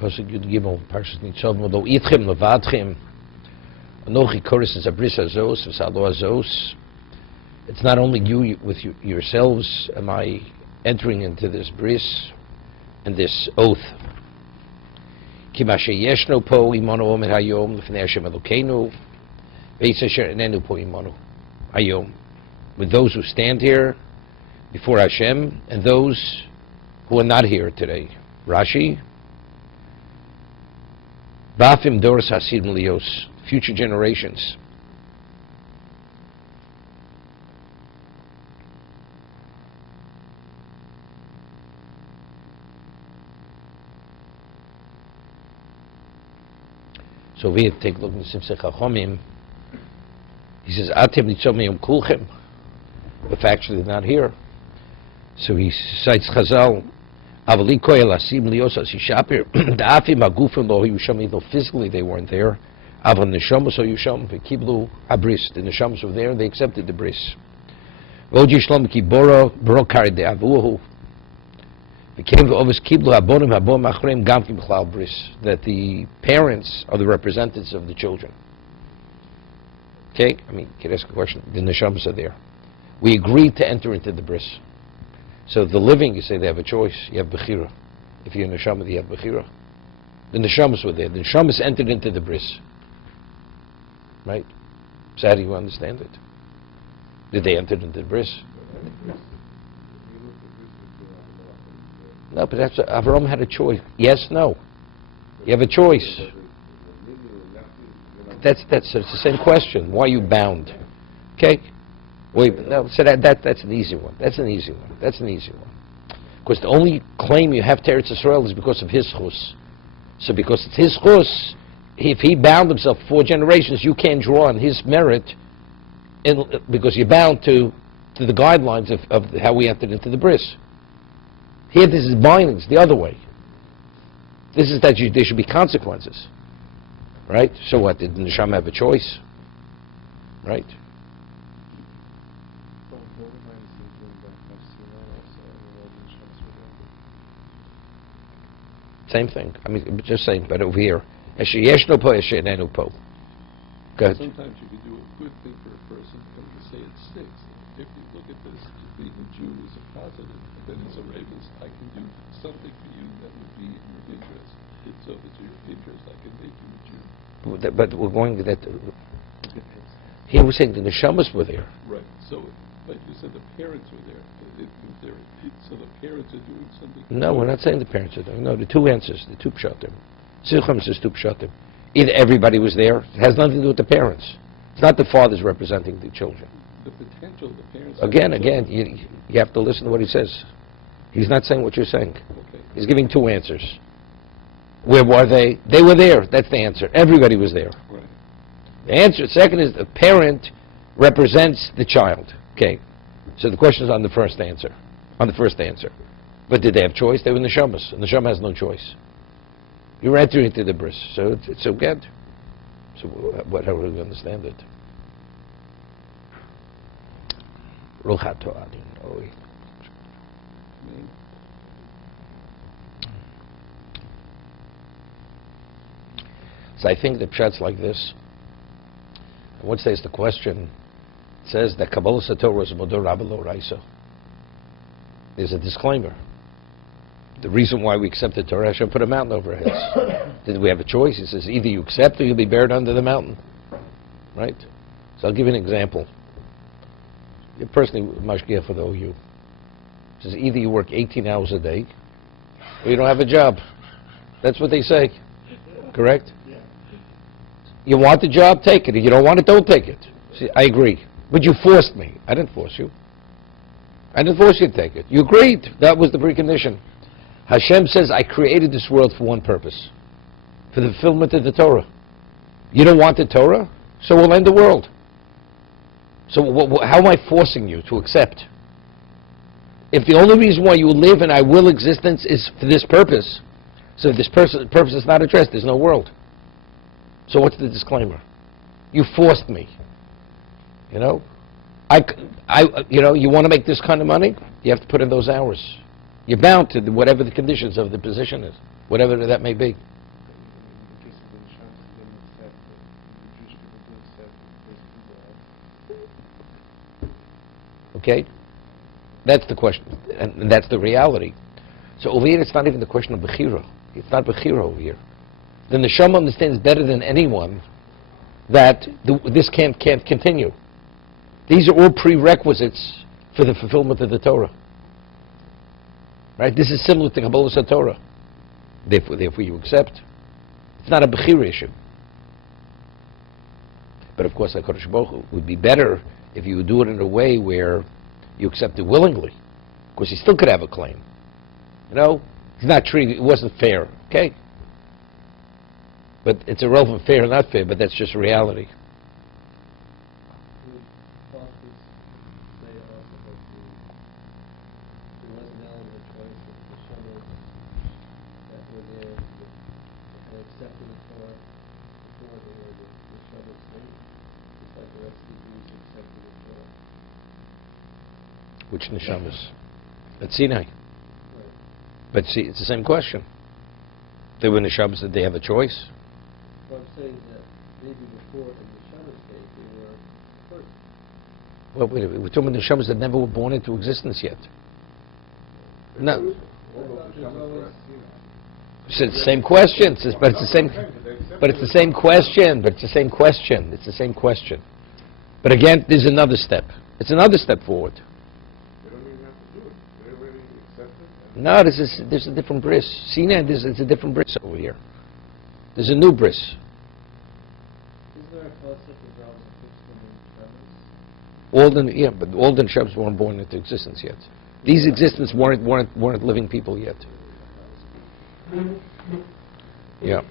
Pasuk Yud Gimel, parshas Nitzavim Lo Itchem Levadchem Anochi Koris is a bris azos v'salo azos. It's not only you with yourselves am I entering into this bris and this oath. Ki ma sheyeshno po imanu omer hayom l'fnei Hashem Elokeinu ve'itz asher enenu po imanu hayom. With those who stand here before Hashem and those who are not here today. Rashi, Bafim Doros Hasid Melios, future generations. So we take a look at Simchei Chachomim. He says, Atem Nitzavim Yom Kulchem. If actually they're not here. So he cites Chazal, Avali Koyel Asim Lios Asishapir, Da'afim Agufim Lo Yusham, even though physically they weren't there. Aval Neshamas O Yusham, V'kiblu Abris. The Neshamas were there and they accepted the bris. V'od Yishlom Kiboro, Brokar De'avuhu. V'kem V'ovis Kiblu Abonim Habom Achrem Gam Kim Chlal Bris. That the parents are the representatives of the children. Okay? I mean, you can ask a question. The Neshamas are there. We agreed to enter into the bris. So the living, you say they have a choice. You have Bechira. If you're a Neshama, you have Bechira. The Neshamas were there. The Neshamas entered into the bris. Right? So how do you understand it? Did they enter into the bris? No, but that's Avram had a choice. Yes, no. You have a choice. That's it's the same question. Why are you bound? Okay? Wait, no, so that's an easy one. That's an easy one. That's an easy one. Because the only claim you have to Eretz Yisrael is because of his chus. So because it's his chus, if he bound himself 4 generations, you can't draw on his merit because you're bound to the guidelines of how we entered into the bris. Here this is bindings the other way. This is that there should be consequences. Right? So what, did the Neshama have a choice? Right? Same thing. I mean, just saying, but over here. Go ahead. Sometimes you can do a good thing for a person, but you say it stinks. If you look at this, being a Jew is a positive, then it's a ravens. I can do something for you that would be in your interest. So if it's your interest, I can make you a Jew. But we're going to that. He was saying the Neshamas were there. Right. So, but you said the parents were there. So the parents are doing something. No, we're not saying the parents are doing. No, the two answers, the two pshatim. Silcham says two pshatim. Either everybody was there. It has nothing to do with the parents. It's not the fathers representing the children. The potential, the parents. Again, you have to listen to what he says. He's not saying what you're saying. Okay. He's giving two answers. Where were they? They were there. That's the answer. Everybody was there. Right. The answer, second is the parent represents the child. Okay. So the question is on the first answer. But did they have choice? They were Neshamas. And Neshama has no choice. You're entering into the bris. So it's so good. So how do we understand it? So I think the pshat's like this. Once there's the question, it says that Kabbalah Satorah is Modor Rabbeinu Raisa. There's a disclaimer. The reason why we accepted Torah, Hashem put a mountain over our heads. Did we have a choice? He says either you accept or you'll be buried under the mountain. Right? So I'll give you an example. You're personally mashgiach for the OU. He says either you work 18 hours a day or you don't have a job. That's what they say. Correct? You want the job, take it. If you don't want it, don't take it. See, I agree. But you forced me. I didn't force you. I didn't force you to take it. You agreed. That was the precondition. Hashem says, I created this world for one purpose. For the fulfillment of the Torah. You don't want the Torah? So we'll end the world. So how am I forcing you to accept? If the only reason why you live in I will existence is for this purpose, so if this purpose is not addressed, there's no world. So what's the disclaimer? You forced me. You know? You want to make this kind of money? You have to put in those hours. You're bound to whatever the conditions of the position is, whatever that may be. Okay? That's the question, and that's the reality. So over here, it's not even the question of Bechira. It's not Bechira over here. The Neshama understands better than anyone that this can't continue. These are all prerequisites for the fulfillment of the Torah. Right? This is similar to Kabbalah Torah. Therefore you accept. It's not a Bechira issue. But of course, HaKadosh Baruch Hu would be better if you would do it in a way where you accept it willingly. Because he still could have a claim. You know? He's not treating, it wasn't fair. Okay? But it's irrelevant, fair or not fair, but that's just reality. Which neshamas? At Sinai. But see, it's the same question. There were neshamas that they have a choice. Well, I'm saying that maybe before in the Shabbos state they were first. Well, wait a minute. We're talking about neshamas that never were born into existence yet. No. So it's the same question. But it's the same. But it's the same question. But it's the same question. It's the same question. But again, there's another step. It's another step forward. No, there's a different bris. Sinai, there's a different bris over here. There's a new bris. Is there a concept of Rambam and Shabbos? But all the Shabbos weren't born into existence yet. These existences weren't living people yet. Yeah.